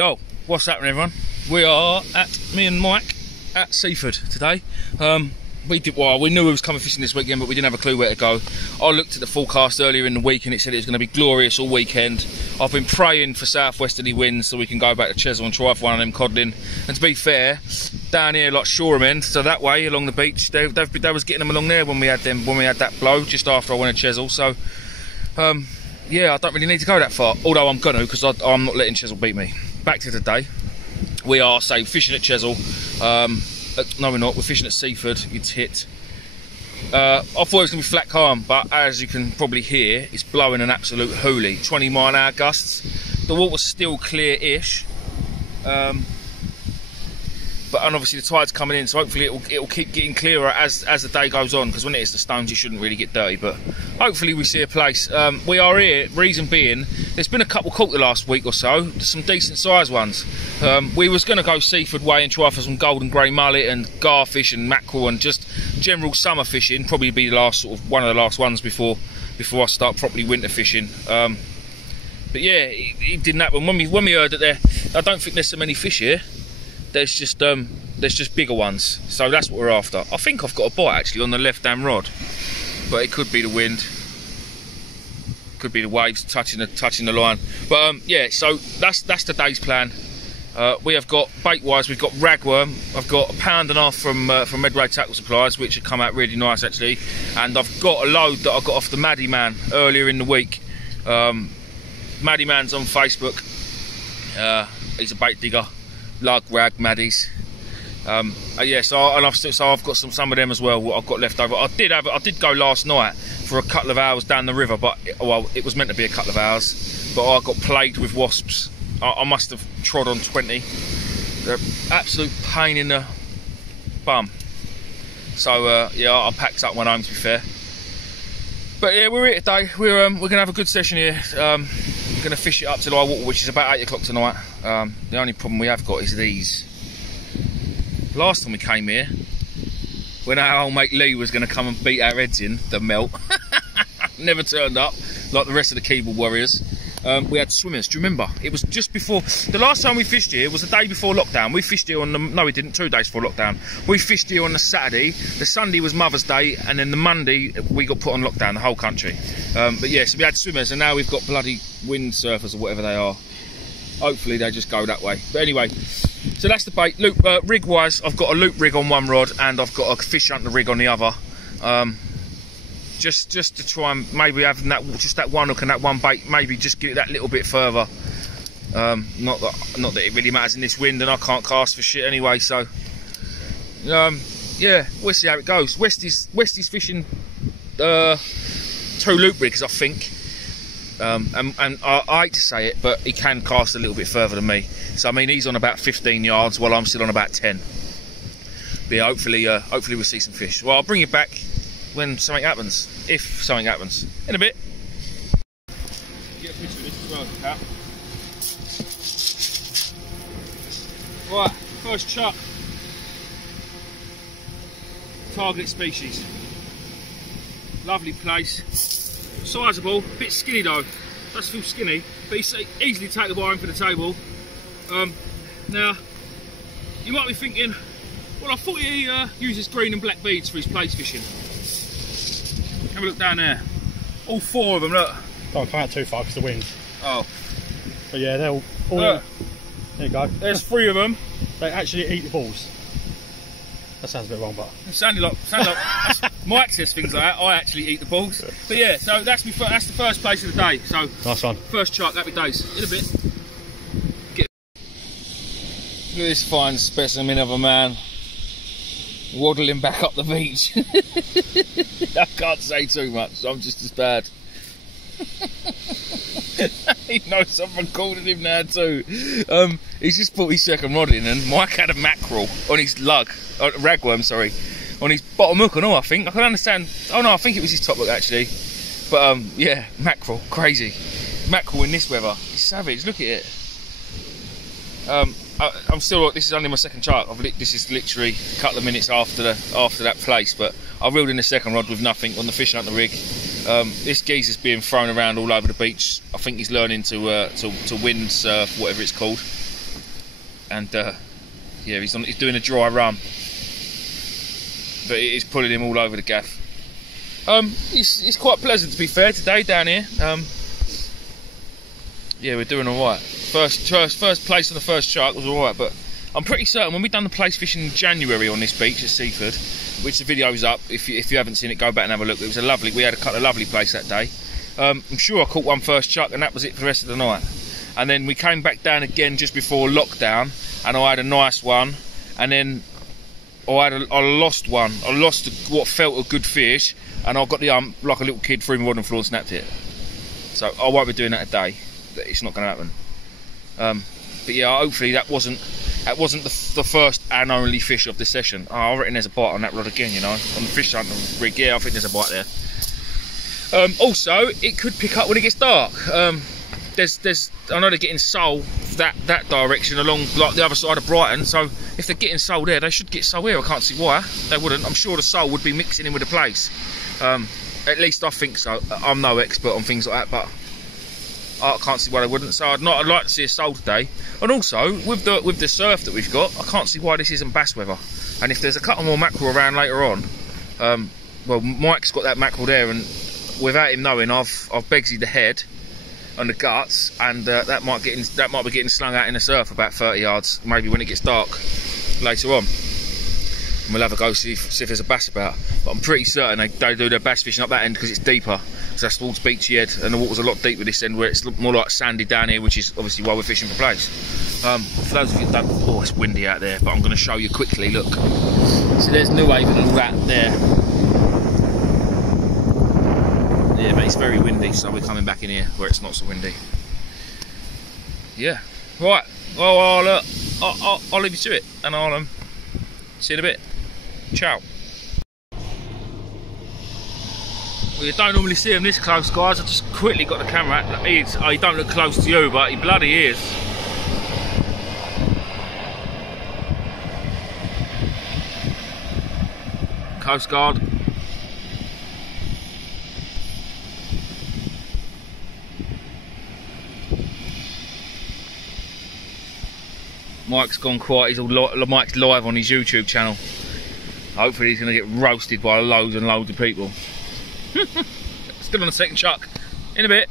Yo, what's happening, everyone? We are me and Mike at Seaford today. We knew we was coming fishing this weekend, but we didn't have a clue where to go. I looked at the forecast earlier in the week and it said it was going to be glorious all weekend. I've been praying for southwesterly winds so we can go back to Chesil and try for one of them codling. And to be fair, down here like Shoreham end, so that way along the beach, they was getting them along there when we had that blow just after I went to Chesil. So yeah, I don't really need to go that far, although I'm gonna, because I'm not letting Chesil beat me. Back to today, we are fishing at Chesil. No, we're not. We're fishing at Seaford. It's hit. I thought it was going to be flat calm, but as you can probably hear, it's blowing an absolute hoolie. 20-mile-an-hour gusts. The water's still clear-ish, and obviously the tide's coming in, so hopefully it'll keep getting clearer as the day goes on. Because when it hits the stones, you shouldn't really get dirty. But hopefully we see a place. We are here. Reason being, there's been a couple caught the last week or so. Some decent sized ones. We was going to go Seaford way and try for some golden grey mullet and garfish and mackerel and just general summer fishing. Probably be the last one of the last ones before I start properly winter fishing. But yeah, it didn't happen. When we heard that I don't think there's so many fish here. There's just bigger ones, so that's what we're after. I think I've got a bite actually on the left-hand rod, but it could be the wind, could be the waves touching the line. But yeah, so that's today's plan. We have got bait-wise, we've got ragworm. I've got £1.5 pound from Medway Tackle Supplies, which have come out really nice actually, and I've got a load that I got off the Maddie Man earlier in the week. Maddie Man's on Facebook. He's a bait digger. Like rag maddies. Yeah, so I've got some of them as well. What I've got left over. I did go last night for a couple of hours down the river, but it was meant to be a couple of hours, but I got plagued with wasps. I must have trod on 20. They're absolute pain in the bum. So yeah, I packed up one home, to be fair. But yeah, we're here today. We're gonna have a good session here. We're going to fish it up till high water, which is about 8 o'clock tonight. The only problem we have got is these. Last time we came here, when our old mate Lee was going to come and beat our heads in, the melt, never turned up, like the rest of the keyboard warriors. We had swimmers, do you remember? It was just before, the last time we fished here was the day before lockdown. We fished here on the, no we didn't, 2 days before lockdown. We fished here on the Saturday, the Sunday was Mother's Day, and then the Monday we got put on lockdown, the whole country. But yeah, so we had swimmers, and now we've got bloody windsurfers or whatever they are. Hopefully they just go that way. But anyway, so that's the bait. Rig wise, I've got a loop rig on one rod, and I've got a fish hunter rig on the other. Just to try and maybe having that one hook and that one bait, maybe just get it that little bit further. Not that it really matters in this wind, and I can't cast for shit anyway. So yeah, we'll see how it goes. Westy's fishing 2 loop rigs, I think. And I hate to say it, but he can cast a little bit further than me. So I mean, he's on about 15 yards while I'm still on about 10. But yeah, hopefully we'll see some fish. Well, I'll bring you back when something happens, if something happens, in a bit. Get a picture of this as well, Cap. Right, first chuck. Target species. Lovely place. Sizeable, bit skinny though. Does feel skinny, but he's easily take the wire in for the table. Now, you might be thinking, well, I thought he uses green and black beads for his plaice fishing. Have a look down there. All 4 of them, look. Don't come out too far because the wind. Oh. But yeah, they're all look. There you go. There's 3 of them. They actually eat the balls. That sounds a bit wrong, but... It sounded like Mike says things like that. I actually eat the balls. But yeah, so that's the first place of the day. So nice one. First chart, happy days. In a bit. Look at this fine specimen of a man waddling back up the beach. I can't say too much, I'm just as bad. He knows I'm recording him now too. He's just put his second rod in, and Mike had a mackerel on his ragworm, sorry, on his bottom hook and all, I think. I can understand, oh no, I think it was his top hook actually. But yeah, mackerel, crazy. Mackerel in this weather, it's savage, look at it. I'm still, this is only my second chart. This is literally a couple of minutes after that place, but I reeled in the second rod with nothing on the fish hunter rig. This geezer's being thrown around all over the beach. I think he's learning to wind surf, whatever it's called. and yeah, he's doing a dry run, but it is pulling him all over the gaff. It's quite pleasant, to be fair, today down here. Yeah, we're doing all right. First place on the first shark was all right, but I'm pretty certain when we done the plaice fishing in January on this beach at Seaford, which the video's up, if you haven't seen it, go back and have a look. It was a lovely, we had a couple of lovely plaice that day. I'm sure I caught one first chuck, and that was it for the rest of the night. And then we came back down again just before lockdown, and I had a nice one, and then I lost one. I lost what felt a good fish, and I got the like a little kid, threw my rod on the floor and snapped it. So I won't be doing that today. It's not going to happen. But yeah, hopefully that wasn't the first and only fish of the session. Oh, I reckon there's a bite on that rod again, you know, on the fish hunting rig. Yeah, I think there's a bite there. Also, it could pick up when it gets dark. I know they're getting sole that direction along like the other side of Brighton. So if they're getting sole there, they should get sole here. I can't see why they wouldn't. I'm sure the sole would be mixing in with the plaice. At least I think so. I'm no expert on things like that, but I can't see why they wouldn't. So I'd like to see a sole today. And also with the surf that we've got, I can't see why this isn't bass weather. And if there's a couple more mackerel around later on, well, Mike's got that mackerel there, and without him knowing, I've Begsied the head and the guts, and that might be getting slung out in the surf about 30 yards, maybe when it gets dark later on. And we'll have a go see if there's a bass about. But I'm pretty certain they do their bass fishing up that end because it's deeper. So that's towards Beachy Head, and the water's a lot deeper this end, where it's more like sandy down here, which is obviously why we're fishing for plaice. For those of you that don't, oh, it's windy out there, but I'm going to show you quickly. Look, so there's New Haven and all that there. Yeah, but it's very windy, so we're coming back in here where it's not so windy. Yeah, right. Well, I'll leave you to it, and I'll see you in a bit. Ciao. Well, you don't normally see him this close, guys. I just quickly got the camera out. He don't look close to you, but he bloody is. Coast Guard. Mike's gone quiet. Mike's live on his YouTube channel. Hopefully he's going to get roasted by loads and loads of people. Still on the second chuck. In a bit.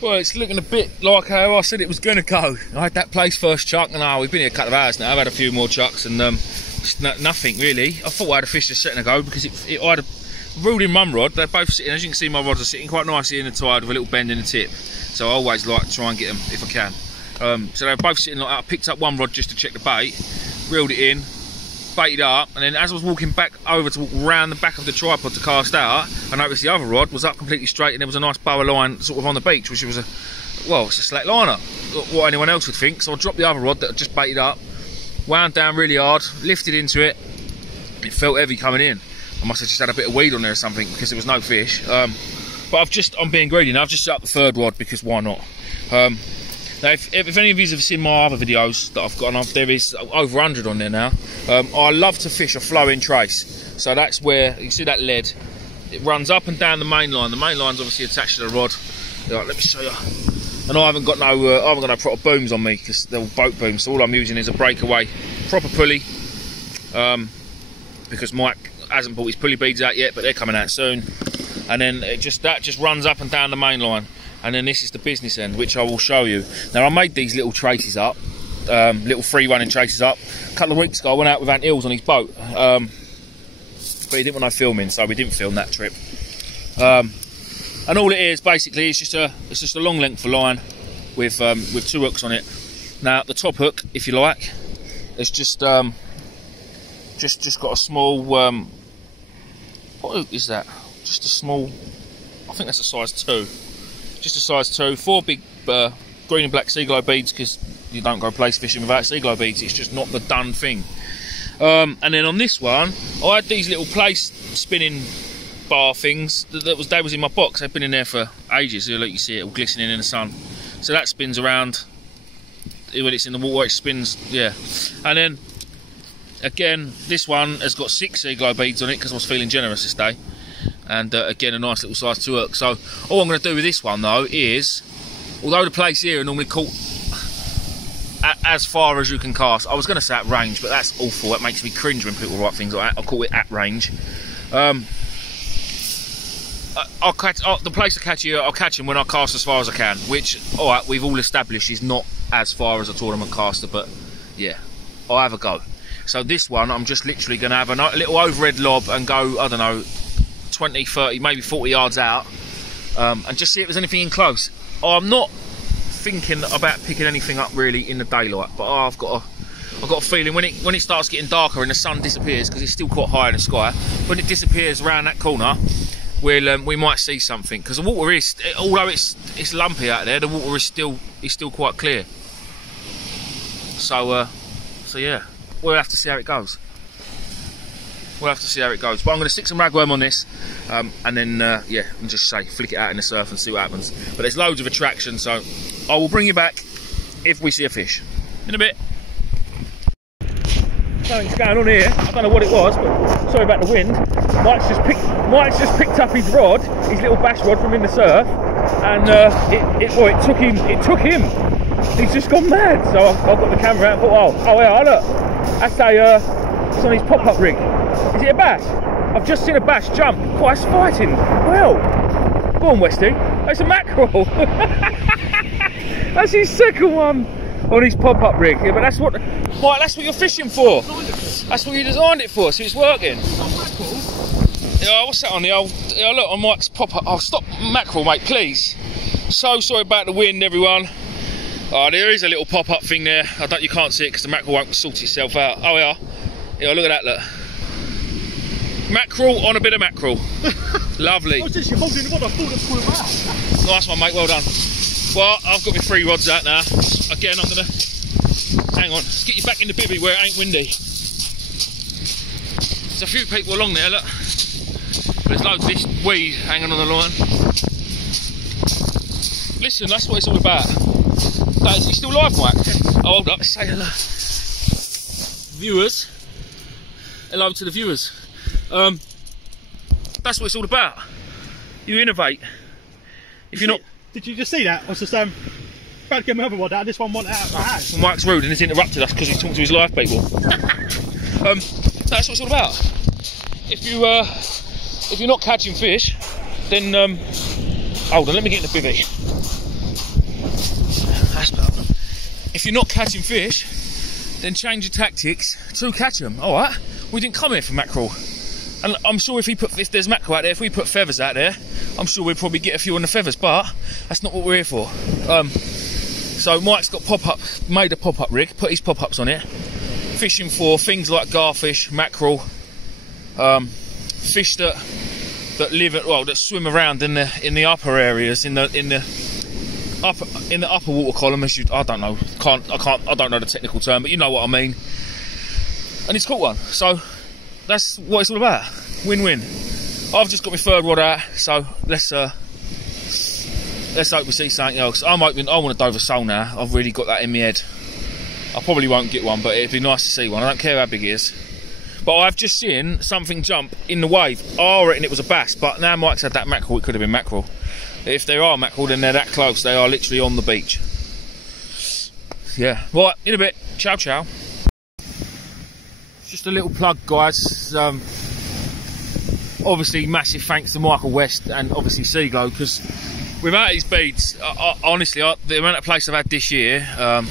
Well, it's looking a bit like how I said it was going to go. I had that plaice first chuck, and we've been here a couple of hours now. I've had a few more chucks, and nothing really. I thought I had a fish a second ago because I had a reeled in mum rod. They're both sitting, as you can see, my rods are sitting quite nicely in the tide with a little bend in the tip. So I always like to try and get them if I can. So they were both sitting like that. I picked up one rod just to check the bait, reeled it in, baited up, and then as I was walking back over to walk round the back of the tripod to cast out, I noticed the other rod was up completely straight, and there was a nice bow of line sort of on the beach, which was it's a slack liner, what anyone else would think. So I dropped the other rod that I just baited up, wound down really hard, lifted into it. It felt heavy coming in. I must have just had a bit of weed on there or something because there was no fish. But I'm being greedy now. I've just set up the third rod because why not? Now, if any of you have seen my other videos that I've got on, there is over 100 on there now. I love to fish a flowing trace. So that's where, you see that lead, it runs up and down the main line. The main line's obviously attached to the rod. Right, let me show you. And I haven't got no proper booms on me because they're all boat booms. So all I'm using is a breakaway proper pulley. Because Mike hasn't brought his pulley beads out yet, but they're coming out soon. And then that just runs up and down the main line. And then this is the business end, which I will show you. Now I made these little traces up, little free running traces up. A couple of weeks ago I went out with Ant Hills on his boat, but he didn't want no filming, so we didn't film that trip. And all it is basically is just a long length of line with two hooks on it. Now the top hook, if you like, it's just got a small. What is that? Just a small. I think that's a size 2. Just a size 2, 4 big green and black sea glow beads, because you don't go plaice fishing without sea glow beads. It's just not the done thing. And then on this one, I had these little plaice spinning bar things that was in my box. They've been in there for ages. Like you see it all glistening in the sun. So that spins around when it's in the water. It spins, yeah. And then again, this one has got 6 sea glow beads on it because I was feeling generous this day. And again, a nice little size 2 hook. So all I'm going to do with this one though is, although the plaice here are normally caught as far as you can cast. I was going to say at range, but that's awful. That makes me cringe when people write things like that. I'll call it at range. I'll catch the place I catch you. I'll catch him when I cast as far as I can, which, all right, we've all established is not as far as a tournament caster, but yeah, I'll have a go. So this one, I'm just literally going to have a little overhead lob and go, I don't know, 20, 30, maybe 40 yards out, and just see if there's anything in close. I'm not thinking about picking anything up really in the daylight, but I've got a feeling when it starts getting darker and the sun disappears, because it's still quite high in the sky, when it disappears around that corner, we might see something, because the water is, although it's lumpy out there, the water is still quite clear. So yeah, we'll have to see how it goes. We'll have to see how it goes. But I'm going to stick some ragworm on this, and then yeah, and just say flick it out in the surf and see what happens. But there's loads of attraction, so I will bring you back if we see a fish in a bit. Something's going on here. I don't know what it was, but sorry about the wind. Mike's just picked up his rod, his little bass rod from in the surf, and it took him. He's just gone mad. So I've got the camera out and thought, oh yeah, look, that's it's on his pop-up rig. Is it a bass? I've just seen a bass jump. Quite fighting. Well, go on, Westy. That's a mackerel. That's his second one on his pop-up rig. Yeah, but that's what you're fishing for. That's what you designed it for. So it's working. Yeah, what's that on the old? Yeah, look on Mike's pop-up. Oh, stop mackerel, mate, please. So sorry about the wind, everyone. Oh, there is a little pop-up thing there. You can't see it because the mackerel won't sort itself out. Oh yeah. Yeah, look at that, look. Mackerel on a bit of mackerel. Lovely. What's this? You're holding the rod. I thought it pulled out. Nice one, mate. Well done. Well, I've got my 3 rods out now. Again, I'm going to... Hang on. Let's get you back in the bivvy where it ain't windy. There's a few people along there, look. There's loads of this weed hanging on the line. Listen, that's what it's all about. Is he still live, Mike? Oh, hold up. Say hello. Viewers. Hello to the viewers. That's what it's all about. You innovate. If you're not... Did you just see that? I was just about to get my other rod out. This one went out of my hand. Mike's rude and he's interrupted us because he's talking to his live people. That's what it's all about. If you're not catching fish, then hold on, let me get in the bivvy. That's better. If you're not catching fish, then change your tactics to catch them. All right, we didn't come here for mackerel, and I'm sure if there's mackerel out there, if we put feathers out there, I'm sure we'd probably get a few on the feathers. But that's not what we're here for. So Mike's got made a pop-up rig, put his pop-ups on it, fishing for things like garfish, mackerel, fish that swim around in the upper areas, in the upper water column. I don't know the technical term, but you know what I mean. And he's caught one, so that's what it's all about. Win-win. I've just got my 3rd rod out, so let's hope we see something else. I want a Dover sole now. I've really got that in my head. I probably won't get one, but it'd be nice to see one. I don't care how big it is. But I've just seen something jump in the wave. I reckon it was a bass, but now Mike's had that mackerel, it could have been mackerel. If there are mackerel, then they're that close. They are literally on the beach. Yeah. Right, in a bit. Ciao, ciao. Just a little plug, guys. Obviously, massive thanks to Michael West and obviously Seaglow, because without his beads, honestly, the amount of plaice I've had this year, I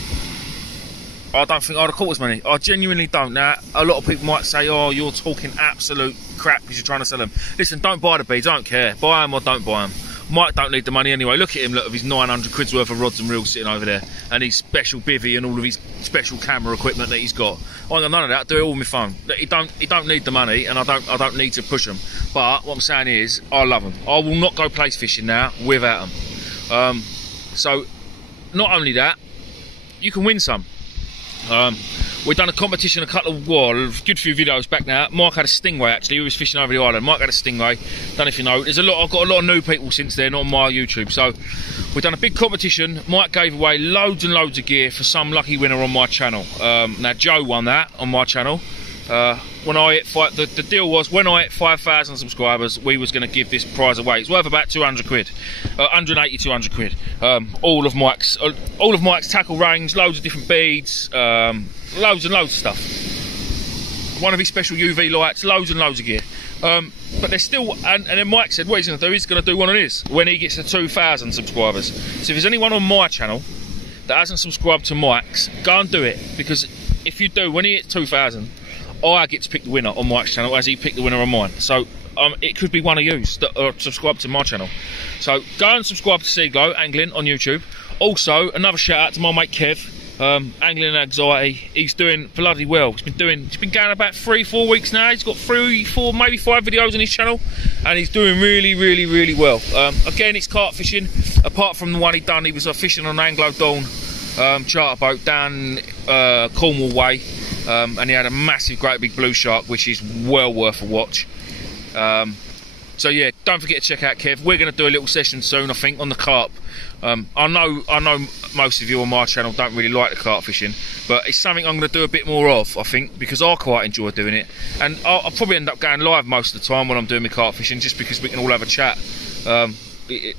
don't think I'd have caught as many. I genuinely don't. Now, a lot of people might say, oh, you're talking absolute crap because you're trying to sell them. Listen, don't buy the beads, I don't care. Buy them or don't buy them. Mike don't need the money anyway. Look at him, look, of his 900 quid's worth of rods and reels sitting over there, and his special bivvy and all of his special camera equipment that he's got. I ain't got none of that. I do it all with my phone. He don't need the money, and I don't need to push him. But what I'm saying is, I love them. I will not go plaice fishing now without them. So, not only that, you can win some. We've done a competition a good few videos back now. Mike had a stingray, actually. He was fishing over the island. Mike had a stingray. Don't know if you know. I've got a lot of new people since then on my YouTube. So we've done a big competition. Mike gave away loads and loads of gear for some lucky winner on my channel. Now Joe won that on my channel. when I hit the deal was when I hit 5,000 subscribers, we was going to give this prize away. It's worth about 200 quid, 180, 200 quid. All of Mike's tackle range, loads of different beads, loads and loads of stuff. One of his special UV lights, loads and loads of gear. But there's still, and then Mike said what he's going to do, he's going to do one of his when he gets to 2,000 subscribers. So if there's anyone on my channel that hasn't subscribed to Mike's, go and do it, because if you do, when he hits 2,000, I get to pick the winner on Mike's channel as he picked the winner on mine. So it could be one of you that are subscribed to my channel. So go and subscribe to Seaglow Angling on YouTube. Also, another shout out to my mate Kev, Angling and Anxiety. He's doing bloody well. He's been going about 3-4 weeks now. He's got 3, 4, maybe 5 videos on his channel, and he's doing really well. Again, it's carp fishing. Apart from the one he done, he was fishing on an Anglo Dawn charter boat down Cornwall way, and he had a massive, great big blue shark, which is well worth a watch. So yeah, don't forget to check out Kev. We're going to do a little session soon, I think, on the carp. I know most of you on my channel don't really like the carp fishing, but it's something I'm going to do a bit more of, I think, because I quite enjoy doing it. And I'll probably end up going live most of the time when I'm doing my carp fishing, just because we can all have a chat.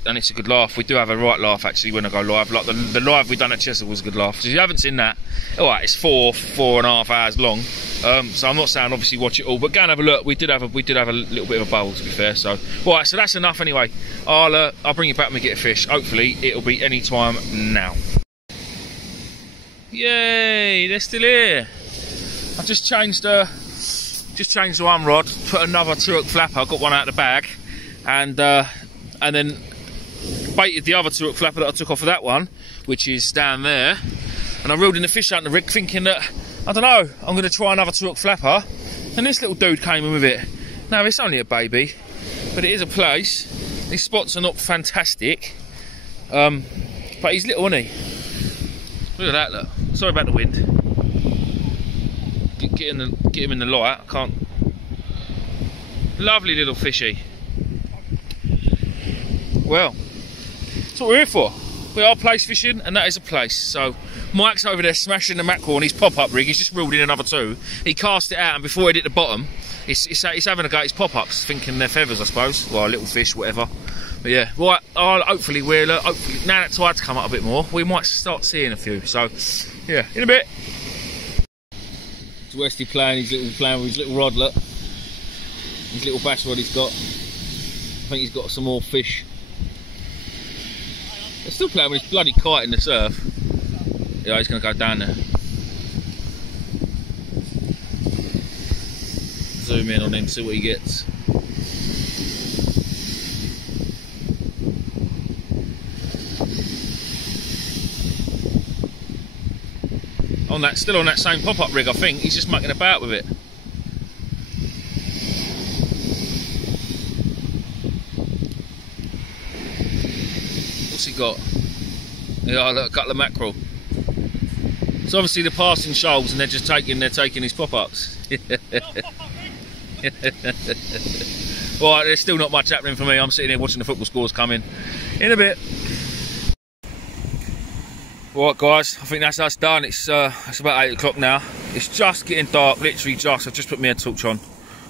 And it's a good laugh. We do have a right laugh actually when I go live. Like the live we done at Chester was a good laugh. So if you haven't seen that, alright, it's 4.5 hours long. So I'm not saying obviously watch it all, but go and have a look. We did have a little bit of a bowl, to be fair. So right, so that's enough anyway. I'll bring you back when we get a fish. Hopefully it'll be any time now. Yay, they're still here. I just changed the one rod, put another 2-hook flapper. I got one out of the bag, and then baited the other 2-hook flapper that I took off of that one, which is down there. And I reeled in the fish out in the rig, thinking that, I don't know, I'm going to try another 2-hook flapper. And this little dude came in with it. Now, it's only a baby, but it is a plaice. These spots are not fantastic, but he's little, isn't he? Look at that, look. Sorry about the wind. Get him in the light. I can't. Lovely little fishy. Well, that's what we're here for. We are plaice fishing, and that is a plaice. So Mike's over there smashing the mackerel on his pop-up rig. He's just reeled in another 2. He cast it out, and before it hit the bottom, it's having a go at his pop-ups, thinking they're feathers, I suppose. Well, little fish, whatever. But yeah, right. Hopefully now that tide's come up a bit more, we might start seeing a few. So yeah, in a bit. It's Westy playing with his little rod. Look, his little bass rod he's got. I think he's got some more fish. They're still playing with his bloody kite in the surf. Yeah, he's going to go down there. Zoom in on him, see what he gets. Still on that same pop-up rig, I think. He's just mucking about with it. What's he got? Yeah, look, a couple of mackerel. So obviously they're passing shoals and they're taking his pop-ups. Right, there's still not much happening for me. I'm sitting here watching the football scores come in a bit. Right guys, I think that's us done. It's about 8 o'clock now. It's just getting dark, literally just. I've just put my head torch on.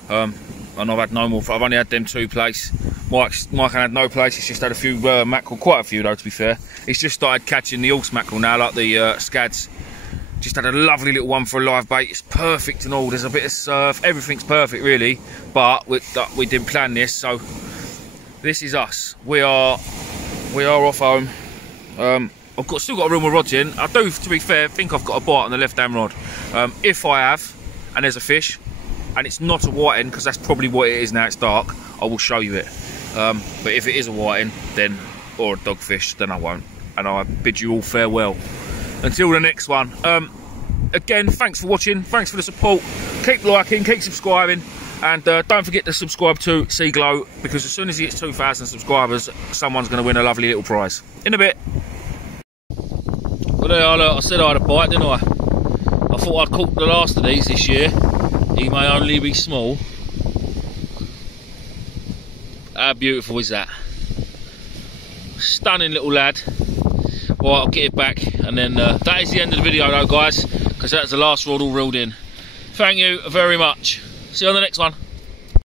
And I've had no more. I've only had them 2 plaice. Mike had no plaice. He's just had a few mackerel, quite a few though, to be fair. He's just started catching the horse mackerel now, like the scads. Just had a lovely little one for a live bait. It's perfect and all. There's a bit of surf. Everything's perfect really, but we didn't plan this, so this is us. We are off home. I've still got a reel my rods in. I do, to be fair, think I've got a bite on the left-hand rod. If I have, and there's a fish, and it's not a whiting, because that's probably what it is now, it's dark, I will show you it. But if it is a whiting, then, or a dogfish, then I won't. And I bid you all farewell. Until the next one. Again, thanks for watching, thanks for the support. Keep liking, keep subscribing, and don't forget to subscribe to Seaglow, because as soon as he gets 2,000 subscribers, someone's going to win a lovely little prize. In a bit. Well, there you are, look, I said I had a bite, didn't I? I thought I'd caught the last of these this year. He may only be small. How beautiful is that? Stunning little lad. Right, I'll get it back, and then that is the end of the video though guys, because that's the last rod all reeled in. Thank you very much. See you on the next one.